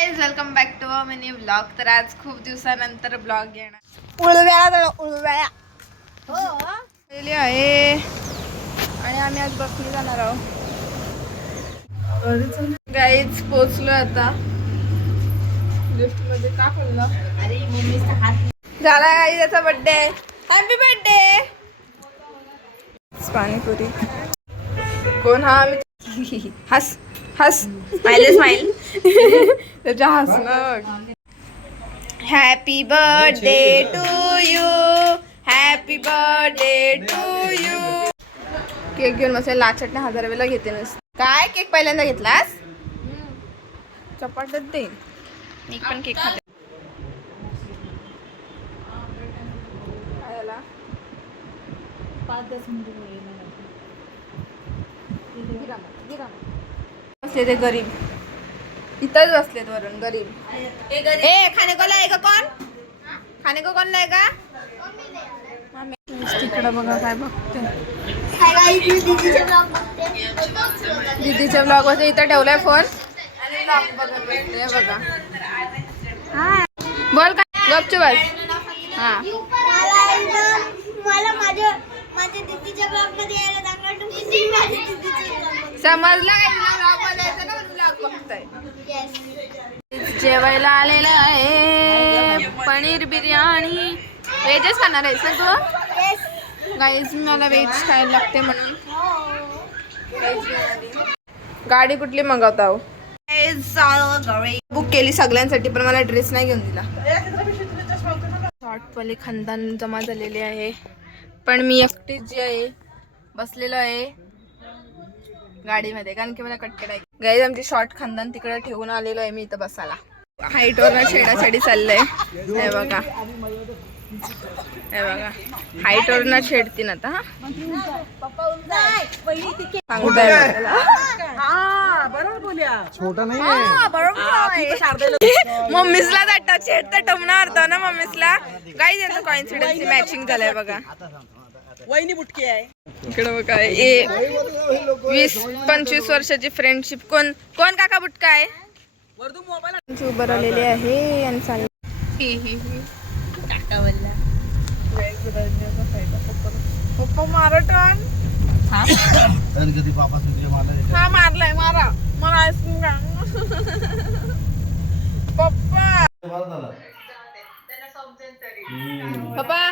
Welcome back to a mini blog. तर आज खूप दिवसानंतर ब्लॉग येणार उळव्या आहे आणि आम्ही आज बसने जाणार आहोत. गाईच पोचलो आता. लिफ्ट मध्ये का खोललं? अरे मम्मीचा हात झाला गाई, त्याचा बर्थडे. Happy birthday. पाणीपुरी. कोण हा? हस हस स्माइल स्माइल. त्याच्या हसणं. Happy birthday to you, happy birthday to you. Cake घेऊन मस्त लाचटने 1000 वेळेला घेते नस. काय केक पहिल्यांदा घेतलास? चपाटच दे. मी पण केक खाते. खायला 5-10 मिनिटं बसले ते गरीब. इथंच बसलेत वरून गरीब. ए खाने को लाएगा कौन? खाने को कौन लाएगा? तिकडं बघा काय बघते. दीदीच्या ब्लॉग मध्ये इथं ठेवलाय फोन आणि ब्लॉग बघत बसते बघा. बोल काय गपचूप बस. हा मला माझ्या दीदीच्या ब्लॉग मध्ये यायला दाखवा. समजला काय तुला? ब्लॉग बनायचं ना, ब्लॉग बघताय. जेवायला आलेलं आहे पनीर बिर्याणी. व्हेजच खाणार आहेस ना तू? गाईज मला व्हेज खायला लागते म्हणून गाडी कुठली मागवता हो? बुक केली सगळ्यांसाठी पण मला ड्रेस नाही घेऊन दिला. शॉर्टवाले खानदान जमा झालेले आहे पण मी एकटीच जी आहे बसलेलो आहे गाडीमध्ये, कारण की मला कटकट आहे. गाईज आमची शॉर्ट खानदान तिकडे ठेवून आलेलो आहे मी इथं बसायला. हाईटवर छेडाछेडी चाललंय. हे बघा हे बघा हाईटवर छेडतीन आता. मम्मीसला जाता छेडता टमना अर्धा ना मम्मीसला. गाईज यांचं कॉइन्सिडन्स मॅचिंग झालंय बघा. वहिनी बुटकी आहे इकडे बघा. 20-25 वर्षाची फ्रेंडशिप. कोण कोण काका बुटका आहे? वरतून मोबाईल उभं राहिलेले आहे आणि पप्पा मारटन. हा मारलाय मारा मला आईस्क्रीम पप्पा पप्पा